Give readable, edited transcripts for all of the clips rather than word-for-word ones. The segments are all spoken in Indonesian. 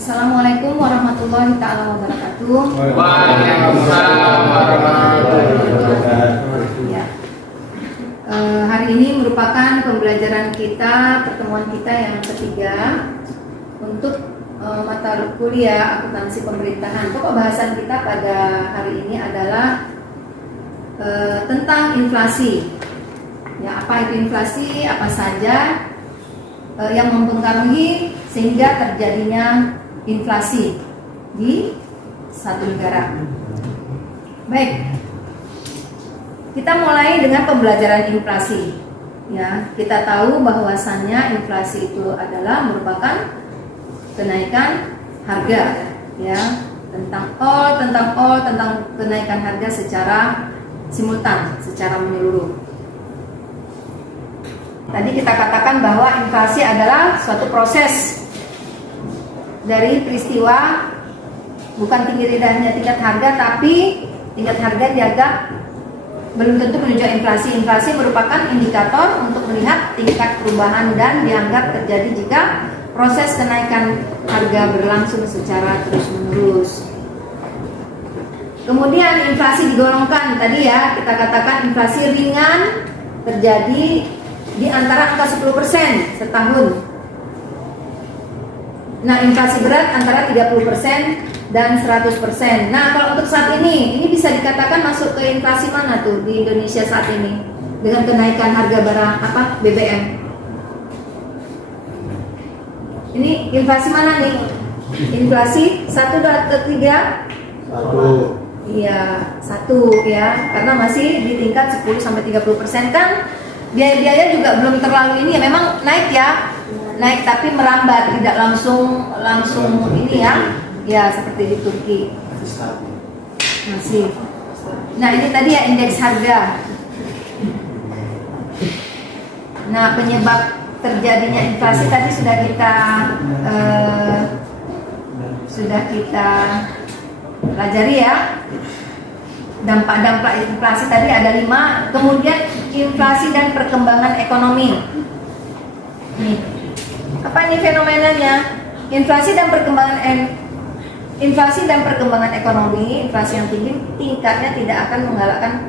Assalamualaikum warahmatullahi taala wabarakatuh. Waalaikumsalam warahmatullahi wabarakatuh. Ya. Hari ini merupakan pembelajaran kita, pertemuan kita yang ketiga untuk mata kuliah akuntansi pemerintahan. Pokok bahasan kita pada hari ini adalah tentang inflasi. Ya, apa itu inflasi? Apa saja yang mempengaruhi sehingga terjadinya inflasi di satu negara. Baik, kita mulai dengan pembelajaran inflasi. Ya, kita tahu bahwasannya inflasi itu adalah merupakan kenaikan harga. Ya, tentang kenaikan harga secara simultan, secara menyeluruh. Tadi kita katakan bahwa inflasi adalah suatu proses dari peristiwa bukan tinggi rendahnya tingkat harga, tapi tingkat harga dianggap belum tentu menunjukkan inflasi. Inflasi merupakan indikator untuk melihat tingkat perubahan dan dianggap terjadi jika proses kenaikan harga berlangsung secara terus-menerus. Kemudian inflasi digolongkan, tadi ya kita katakan inflasi ringan terjadi di antara angka 10% setahun. Nah, inflasi berat antara 30% dan 100%. Nah, kalau untuk saat ini bisa dikatakan masuk ke inflasi mana tuh di Indonesia saat ini dengan kenaikan harga barang BBM? Ini inflasi mana nih? Inflasi 1, 2, atau 3? 1. Iya, 1 ya, karena masih di tingkat 10-30% kan. Biaya-biaya juga belum terlalu ini ya, memang naik ya, naik tapi merambat, tidak langsung ini ya seperti di Turki masih. Nah, ini tadi ya indeks harga. Nah, penyebab terjadinya inflasi tadi sudah kita pelajari ya. Dampak-dampak inflasi tadi ada 5. Kemudian inflasi dan perkembangan ekonomi. Nih, apa ini fenomenanya? Inflasi dan perkembangan ekonomi. Inflasi yang tinggi tingkatnya tidak akan menggalakkan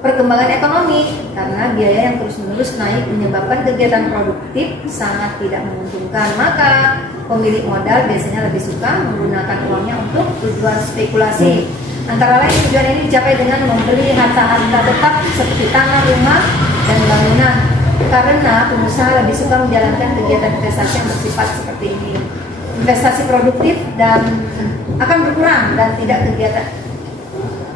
perkembangan ekonomi karena biaya yang terus-menerus naik menyebabkan kegiatan produktif sangat tidak menguntungkan. Maka pemilik modal biasanya lebih suka menggunakan uangnya untuk tujuan spekulasi. Antara lain tujuan ini dicapai dengan membeli harta-harta tetap seperti tanah, rumah, dan bangunan. Karena pengusaha lebih suka menjalankan kegiatan investasi yang bersifat seperti ini. Investasi produktif dan akan berkurang dan tidak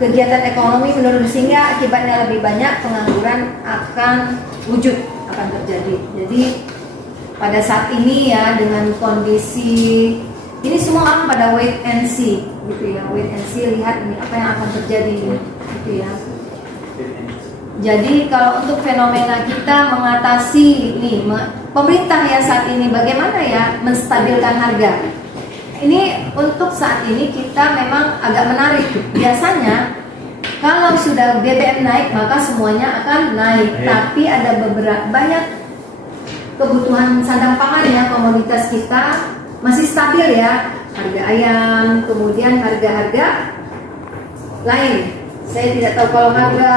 kegiatan ekonomi menurun, sehingga akibatnya lebih banyak pengangguran akan terjadi. Jadi pada saat ini ya, dengan kondisi ini semua orang pada wait and see gitu ya, wait and see, lihat ini apa yang akan terjadi gitu ya. Jadi kalau untuk fenomena kita mengatasi ini, pemerintah ya saat ini bagaimana ya menstabilkan harga. Ini untuk saat ini kita memang agak menarik. Biasanya kalau sudah BBM naik maka semuanya akan naik, tapi ada banyak kebutuhan sandang pangan ya, komoditas kita masih stabil ya, harga ayam, kemudian harga-harga lain. Saya tidak tahu kalau harga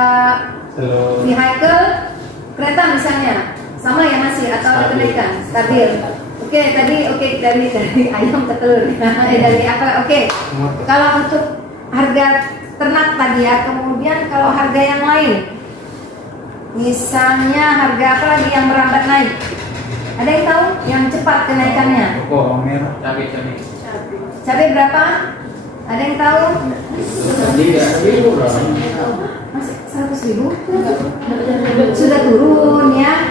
vehicle, kereta misalnya, sama ya masih atau ada kenaikan, stabil. Dari ayam ke telur, dari apa? Kalau untuk harga ternak tadi ya, kemudian kalau harga yang lain, misalnya harga apa lagi yang merambat naik? Ada yang tahu yang cepat kenaikannya? Bawang merah, Cabai berapa? Ada yang tahu? 3.000 berapa? Masih 100.000? Sudah turun ya?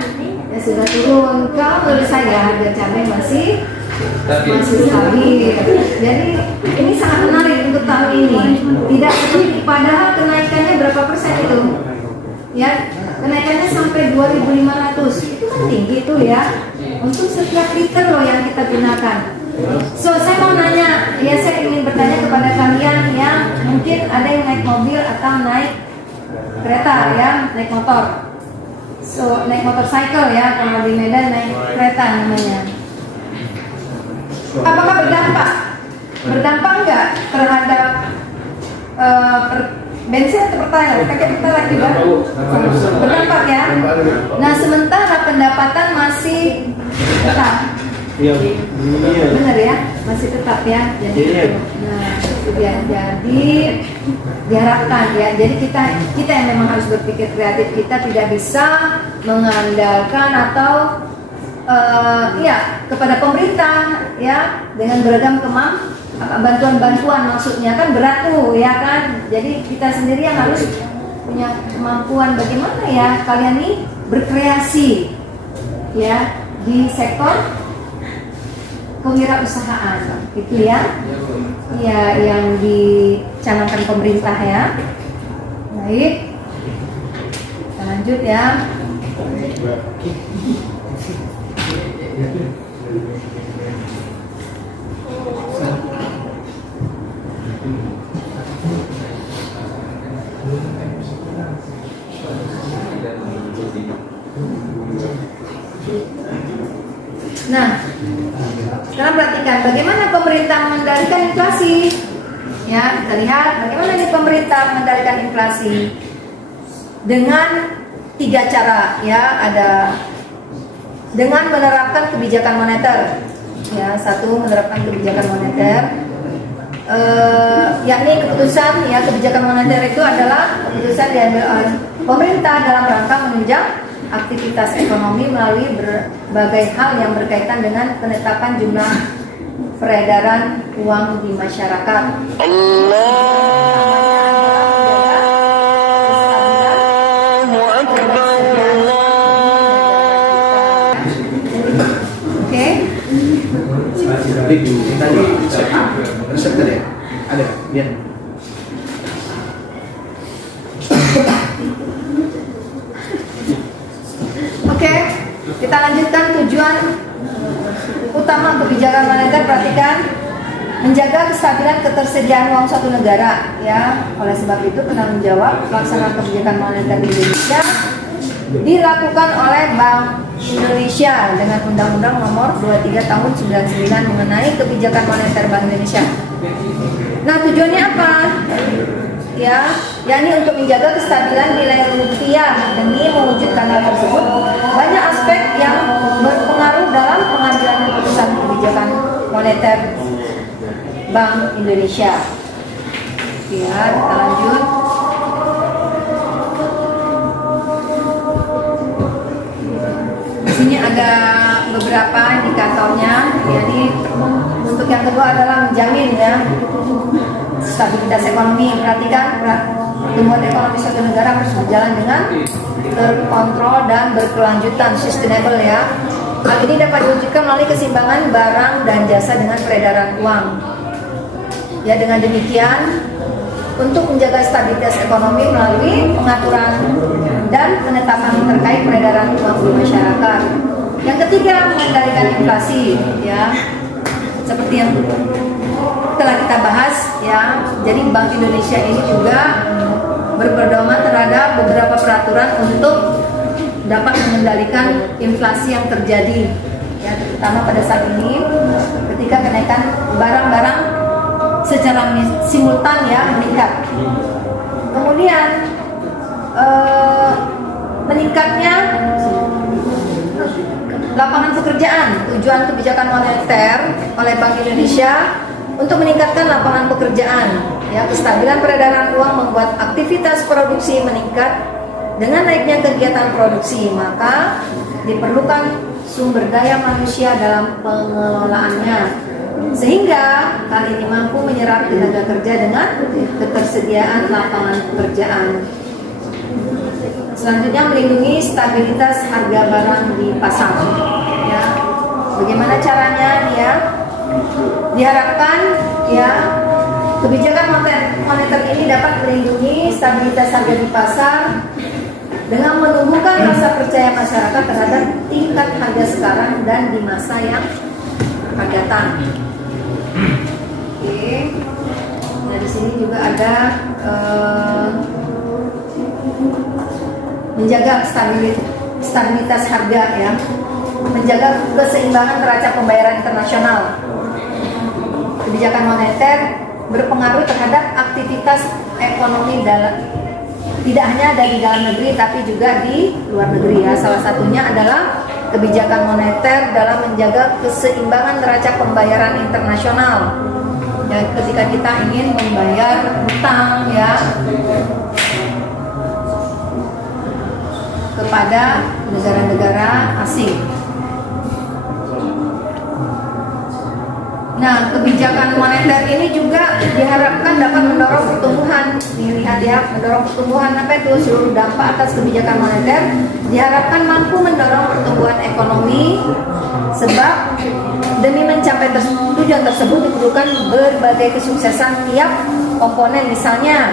Ya sudah turun. Kalau menurut saya harga cabai masih stabil. Jadi ini sangat menarik untuk tahun ini. Tidak seperti padahal kenaikannya berapa persen itu? Ya, kenaikannya sampai 2.500. Itu kan tinggi tuh ya. Untuk setiap liter loh yang kita gunakan. So, saya mau nanya, ya saya ingin bertanya kepada kalian yang mungkin ada yang naik mobil atau naik kereta ya, naik motor. So, naik motorcycle ya, kalau di Medan naik kereta namanya. Apakah berdampak berdampak enggak terhadap bensin atau pertalite? Pakai pertalite juga berdampak ya. Nah, sementara pendapatan masih tetap. Iya. Benar ya, masih tetap ya. Jadi, nah itu dia. Jadi diharapkan ya. Jadi kita yang memang harus berpikir kreatif. Kita tidak bisa mengandalkan atau ya kepada pemerintah ya dengan beragam bantuan-bantuan, maksudnya kan berat tuh ya kan. Jadi kita sendiri yang harus punya kemampuan bagaimana ya kalian nih berkreasi ya di sektor kewirausahaan itu ya yang dicanangkan pemerintah ya. Baik, kita lanjut ya. Nah, sekarang perhatikan bagaimana pemerintah mengendalikan inflasi. Ya, kita lihat bagaimana nih pemerintah mengendalikan inflasi dengan 3 cara ya. Ada dengan menerapkan kebijakan moneter. Ya, satu menerapkan kebijakan moneter. Yakni keputusan ya kebijakan moneter itu adalah keputusan diambil oleh pemerintah dalam rangka menunjang aktivitas ekonomi melalui berbagai hal yang berkaitan dengan penetapan jumlah peredaran uang di masyarakat. Oke. Tadi resep tadi ya? Ada, biar. Oke, kita lanjutkan tujuan utama kebijakan moneter. Perhatikan, menjaga kestabilan ketersediaan uang suatu negara ya. Oleh sebab itu penanggung jawab pelaksanaan kebijakan moneter di Indonesia dilakukan oleh Bank Indonesia dengan Undang-Undang Nomor 23 Tahun 99 mengenai kebijakan moneter Bank Indonesia. Nah, tujuannya apa? Ya, yakni untuk menjaga kestabilan nilai rupiah. Demi mewujudkan hal tersebut, banyak aspek yang berpengaruh dalam pengambilan keputusan kebijakan moneter Bank Indonesia. Ya, kita lanjut. Di sini ada beberapa indikatornya. Jadi untuk yang kedua adalah menjamin ya stabilitas ekonomi. Perhatikan, pertumbuhan ekonomi suatu negara harus berjalan dengan terkontrol dan berkelanjutan, sustainable ya. Hal ini dapat diwujudkan melalui keseimbangan barang dan jasa dengan peredaran uang. Ya, dengan demikian untuk menjaga stabilitas ekonomi melalui pengaturan dan penetapan terkait peredaran uang di masyarakat. Yang ketiga, mengendalikan inflasi ya. Seperti yang telah kita bahas ya. Jadi Bank Indonesia ini juga berpedoman terhadap beberapa peraturan untuk dapat mengendalikan inflasi yang terjadi ya, terutama pada saat ini ketika kenaikan barang-barang secara simultan ya meningkat. Kemudian meningkatnya lapangan pekerjaan. Tujuan kebijakan moneter oleh Bank Indonesia untuk meningkatkan lapangan pekerjaan. Ya, kestabilan peredaran uang membuat aktivitas produksi meningkat. Dengan naiknya kegiatan produksi, maka diperlukan sumber daya manusia dalam pengelolaannya, sehingga hal ini mampu menyerap tenaga kerja dengan ketersediaan lapangan pekerjaan. Selanjutnya, melindungi stabilitas harga barang di pasar. Ya, bagaimana caranya? Ya, diharapkan ya kebijakan moneter ini dapat melindungi stabilitas harga di pasar dengan menumbuhkan rasa percaya masyarakat terhadap tingkat harga sekarang dan di masa yang akan datang. Oke. Nah, di sini juga ada menjaga stabilitas harga ya, menjaga keseimbangan neraca pembayaran internasional. kebijakan moneter berpengaruh terhadap aktivitas ekonomi tidak hanya dari dalam negeri tapi juga di luar negeri ya. Salah satunya adalah kebijakan moneter dalam menjaga keseimbangan neraca pembayaran internasional. Dan ketika kita ingin membayar hutang ya kepada negara-negara asing. Nah, kebijakan moneter ini juga diharapkan dapat mendorong pertumbuhan. Lihat ya, mendorong pertumbuhan apa itu? Seluruh dampak atas kebijakan moneter diharapkan mampu mendorong pertumbuhan ekonomi, sebab demi mencapai tujuan tersebut diperlukan berbagai kesuksesan tiap komponen, misalnya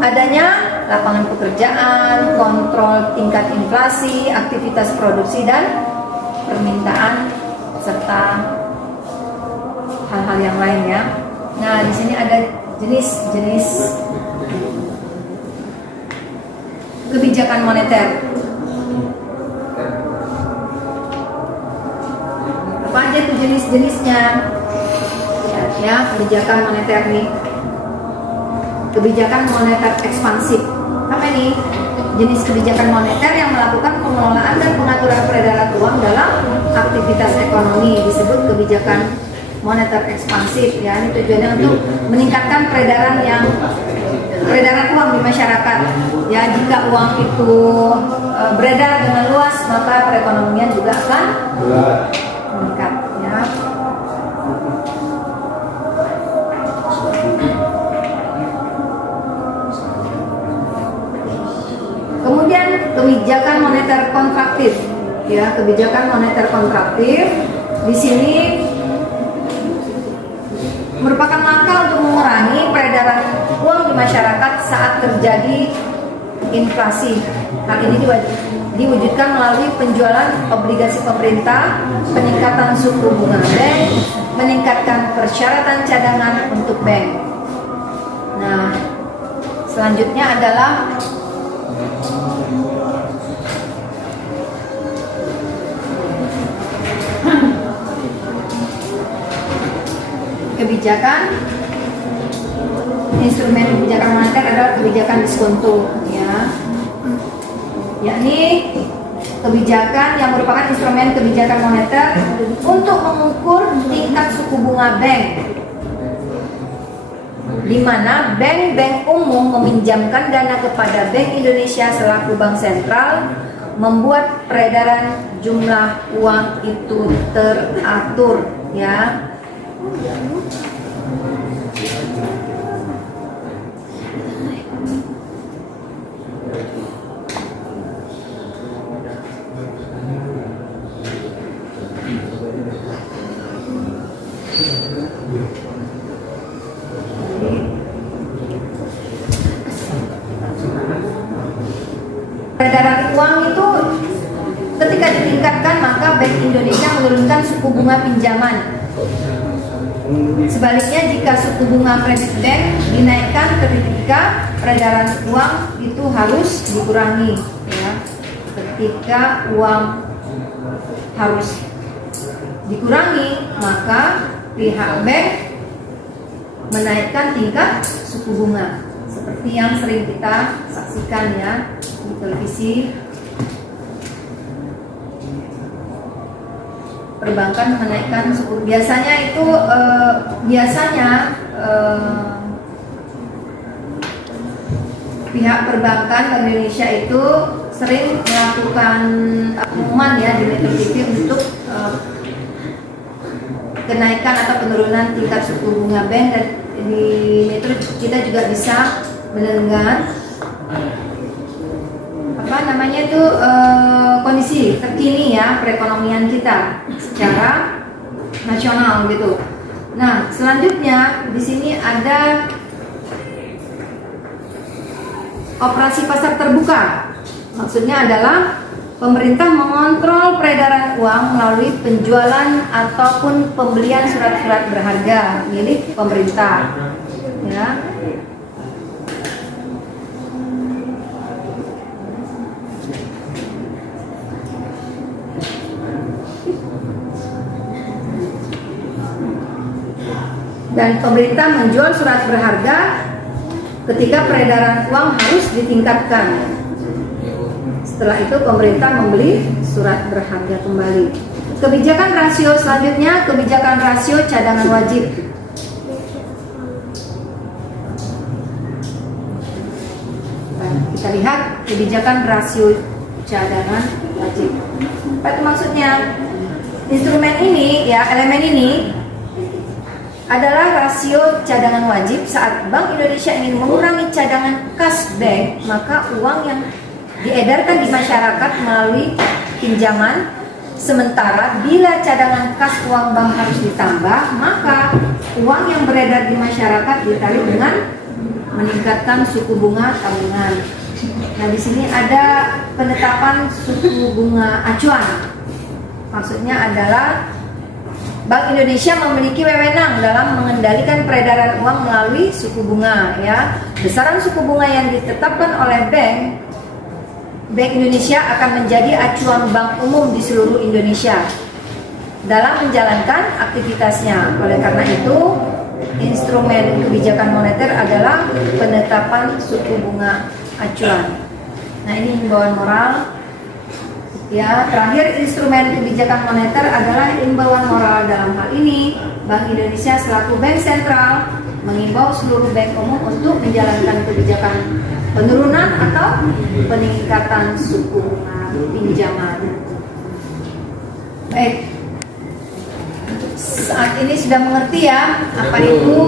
adanya lapangan pekerjaan, kontrol tingkat inflasi, aktivitas produksi dan permintaan, serta hal-hal yang lainnya. Nah, di sini ada jenis-jenis kebijakan moneter. Apa aja itu jenis-jenisnya? Ya, kebijakan moneter nih. Kebijakan moneter ekspansif. Apa ini? Jenis kebijakan moneter yang melakukan pengelolaan dan pengaturan peredaran uang dalam aktivitas ekonomi disebut kebijakan moneter ekspansif ya. Ini tujuannya untuk meningkatkan peredaran uang di masyarakat ya. Jika uang itu beredar dengan luas, maka perekonomian juga akan meningkat ya. Kemudian kebijakan moneter kontraktif ya. Kebijakan moneter kontraktif di sini merupakan langkah untuk mengurangi peredaran uang di masyarakat saat terjadi inflasi. Hal ini diwujudkan melalui penjualan obligasi pemerintah, peningkatan suku bunga bank, meningkatkan persyaratan cadangan untuk bank. Nah, selanjutnya adalah instrumen kebijakan moneter adalah kebijakan diskonto ya, yakni kebijakan yang merupakan instrumen kebijakan moneter untuk mengukur tingkat suku bunga bank, di mana bank-bank umum meminjamkan dana kepada Bank Indonesia selaku bank sentral, membuat peredaran jumlah uang itu teratur ya. Peredaran uang itu ketika ditingkatkan, maka Bank Indonesia menurunkan suku bunga pinjaman. Sebaliknya, jika suku bunga kredit bank dinaikkan ketika peredaran uang itu harus dikurangi ya. Ketika uang harus dikurangi, maka pihak bank menaikkan tingkat suku bunga, seperti yang sering kita saksikan ya di televisi. Perbankan menaikkan suku, biasanya itu pihak perbankan Bank Indonesia itu sering melakukan pengumuman ya di Metro TV untuk kenaikan atau penurunan tingkat suku bunga bank, dan di Metro kita juga bisa mendengar kondisi terkini ya perekonomian kita secara nasional gitu. Nah, selanjutnya di sini ada operasi pasar terbuka. Maksudnya adalah pemerintah mengontrol peredaran uang melalui penjualan ataupun pembelian surat-surat berharga milik pemerintah. Ya. Dan pemerintah menjual surat berharga ketika peredaran uang harus ditingkatkan. Setelah itu pemerintah membeli surat berharga kembali. Kebijakan rasio selanjutnya, kebijakan rasio cadangan wajib. Kita lihat kebijakan rasio cadangan wajib. Apa itu maksudnya? Instrumen ini, ya, elemen ini adalah rasio cadangan wajib. Saat Bank Indonesia ingin mengurangi cadangan kas bank, maka uang yang diedarkan di masyarakat melalui pinjaman. Sementara bila cadangan kas uang bank harus ditambah, maka uang yang beredar di masyarakat ditarik dengan meningkatkan suku bunga tabungan. Nah, di sini ada penetapan suku bunga acuan. Maksudnya adalah Bank Indonesia memiliki wewenang dalam mengendalikan peredaran uang melalui suku bunga, ya. Besaran suku bunga yang ditetapkan oleh Bank Indonesia akan menjadi acuan bank umum di seluruh Indonesia dalam menjalankan aktivitasnya. Oleh karena itu, instrumen kebijakan moneter adalah penetapan suku bunga acuan. Nah, ini himbauan moral. Ya, terakhir, instrumen kebijakan moneter adalah himbauan moral. Dalam hal ini, Bank Indonesia selaku bank sentral mengimbau seluruh bank umum untuk menjalankan kebijakan penurunan atau peningkatan suku bunga pinjaman. Baik, saat ini sudah mengerti ya apa itu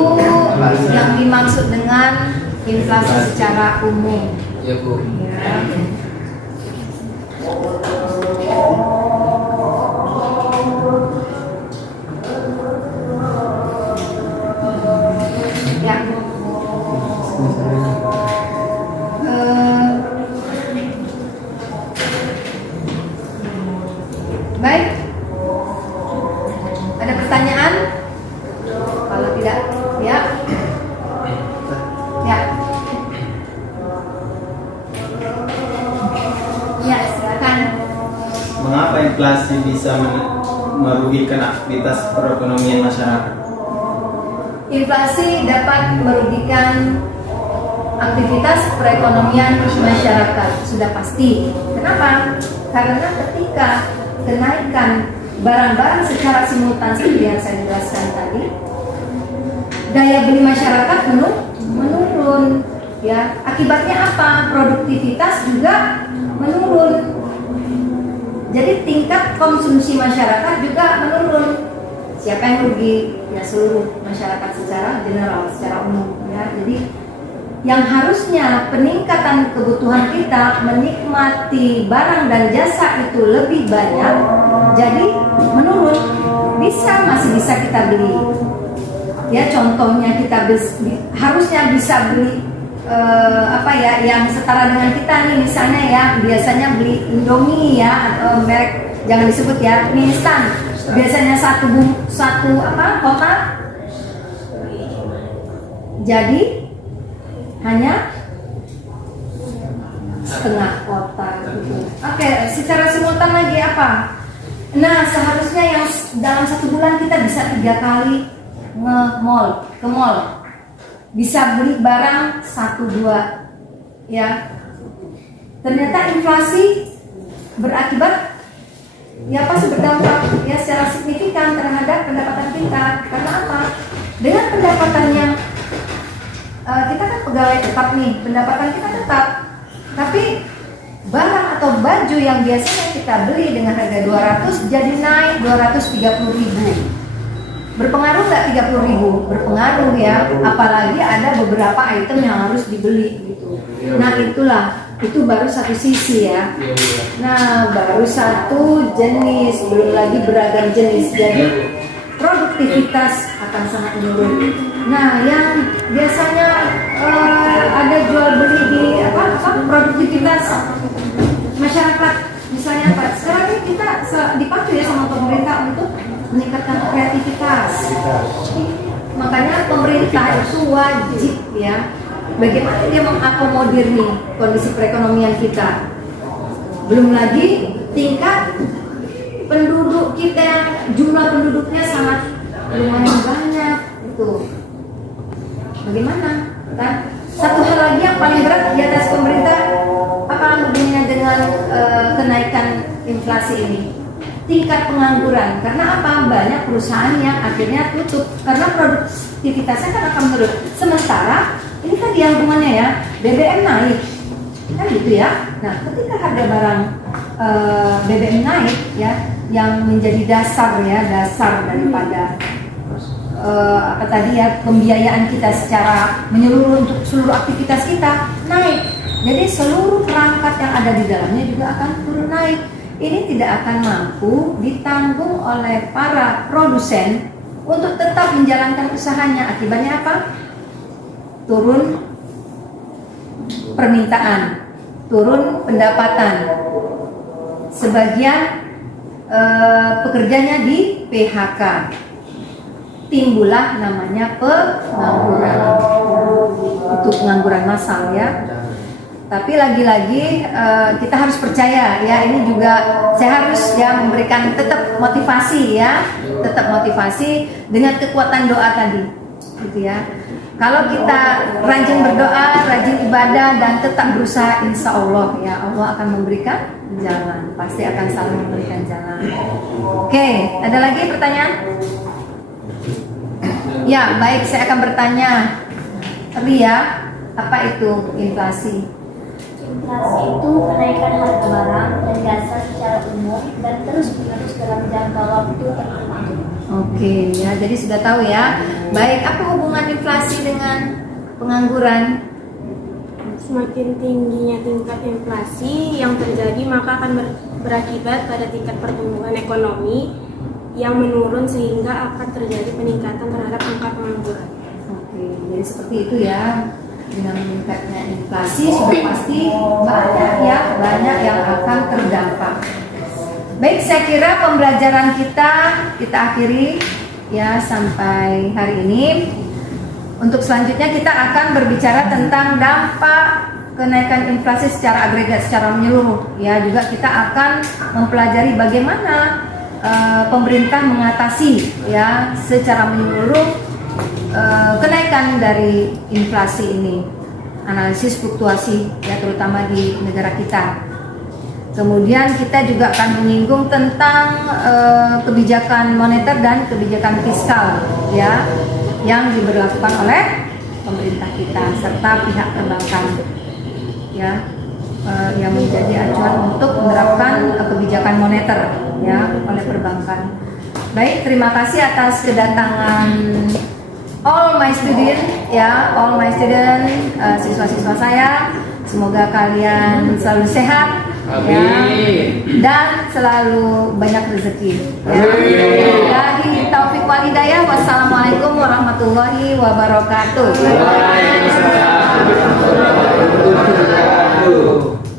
yang dimaksud dengan inflasi secara umum. Ya, Bu. Ya. Ya. Baik. Ada pertanyaan? Kalau tidak, ya. Ya. Ya, silakan. Mengapa inflasi bisa merugikan aktivitas perekonomian masyarakat? Inflasi dapat merugikan aktivitas perekonomian masyarakat, sudah pasti. Kenapa? Karena ketika kenaikan barang-barang secara simultan seperti yang saya jelaskan tadi, daya beli masyarakat menurun. Ya, akibatnya apa? Produktivitas juga menurun. Jadi tingkat konsumsi masyarakat juga menurun. Siapa yang rugi? Ya, seluruh masyarakat secara general, secara umum. Ya, jadi yang harusnya peningkatan kebutuhan kita menikmati barang dan jasa itu lebih banyak, jadi menurun. Masih bisa kita beli. Ya, contohnya kita harusnya bisa beli yang setara dengan kita nih, misalnya ya, biasanya beli Indomie ya, atau merek jangan disebut ya, mie instan. Biasanya satu kotak, jadi hanya setengah kotak gitu. Oke, secara simultan lagi apa? Nah, seharusnya yang dalam 1 bulan kita bisa 3 kali ke mall, bisa beli barang 1-2, ya. Ternyata inflasi berakibat, ya pasti berdampak ya secara signifikan terhadap pendapatan kita. Karena apa? Dengan pendapatan yang kita kan pegawai tetap nih, pendapatan kita tetap, tapi barang atau baju yang biasanya kita beli dengan harga 200 jadi naik 230.000. Berpengaruh nggak 30.000? Berpengaruh ya, apalagi ada beberapa item yang harus dibeli gitu. Nah, itu baru satu sisi ya. Nah, baru satu jenis, belum lagi beragam jenis. Jadi produktivitas akan sangat menurun. Nah, yang biasanya ada jual beli di produktivitas masyarakat, misalnya apa? Sekarang ini kita dipacu ya sama pemerintah untuk meningkatkan kreativitas. Makanya pemerintah itu wajib ya, bagaimana dia mengakomodir nih kondisi perekonomian kita. Belum lagi tingkat penduduk kita yang jumlah penduduknya sangat lumayan banyak Tuh. Bagaimana? Kan? Satu hal lagi yang paling berat di atas pemerintah, apa hubungannya dengan kenaikan inflasi ini? Tingkat pengangguran. Karena apa? Banyak perusahaan yang akhirnya tutup karena produktivitasnya kan akan menurun. Sementara ini kan dia hubungannya ya, BBM naik, kan gitu ya. Nah, ketika harga barang BBM naik ya, yang menjadi dasar daripada apa tadi ya, pembiayaan kita secara menyeluruh untuk seluruh aktivitas kita naik. Jadi seluruh perangkat yang ada di dalamnya juga akan turun naik. Ini tidak akan mampu ditanggung oleh para produsen untuk tetap menjalankan usahanya. Akibatnya apa? Turun permintaan, turun pendapatan. Sebagian pekerjanya di PHK. Timbullah namanya pengangguran. Itu pengangguran massal ya. Tapi lagi-lagi kita harus percaya ya, ini juga saya harus ya memberikan tetap motivasi ya, tetap motivasi dengan kekuatan doa tadi, gitu ya. Kalau kita rajin berdoa, rajin ibadah dan tetap berusaha, insya Allah ya Allah akan memberikan jalan, pasti akan selalu memberikan jalan. Oke, ada lagi pertanyaan? Ya, baik, saya akan bertanya. Ria, apa itu inflasi? Inflasi itu kenaikan harga barang dan jasa secara umum dan terus-menerus dalam jangka waktu tertentu. Oke, ya, jadi sudah tahu ya. Baik, apa hubungan inflasi dengan pengangguran? Semakin tingginya tingkat inflasi yang terjadi maka akan berakibat pada tingkat pertumbuhan ekonomi yang menurun sehingga akan terjadi peningkatan terhadap angka pengangguran. Oke, jadi seperti itu ya. Dengan meningkatnya inflasi sudah pasti banyak yang akan terdampak. Baik, saya kira pembelajaran kita akhiri ya sampai hari ini. Untuk selanjutnya kita akan berbicara tentang dampak kenaikan inflasi secara agregat, secara menyeluruh. Ya, juga kita akan mempelajari bagaimana pemerintah mengatasi ya secara menyeluruh kenaikan dari inflasi ini, analisis fluktuasi ya terutama di negara kita. Kemudian kita juga akan menyinggung tentang kebijakan moneter dan kebijakan fiskal ya yang diberlakukan oleh pemerintah kita serta pihak perbankan ya yang menjadi acuan untuk menerapkan kebijakan moneter ya oleh perbankan. Baik, terima kasih atas kedatangan all my student siswa-siswa saya. Semoga kalian selalu sehat ya, dan selalu banyak rezeki ya. Wabillahi taufiq wal hidayah. Wassalamualaikum warahmatullahi wabarakatuh. Waalaikumsalam warahmatullahi wabarakatuh.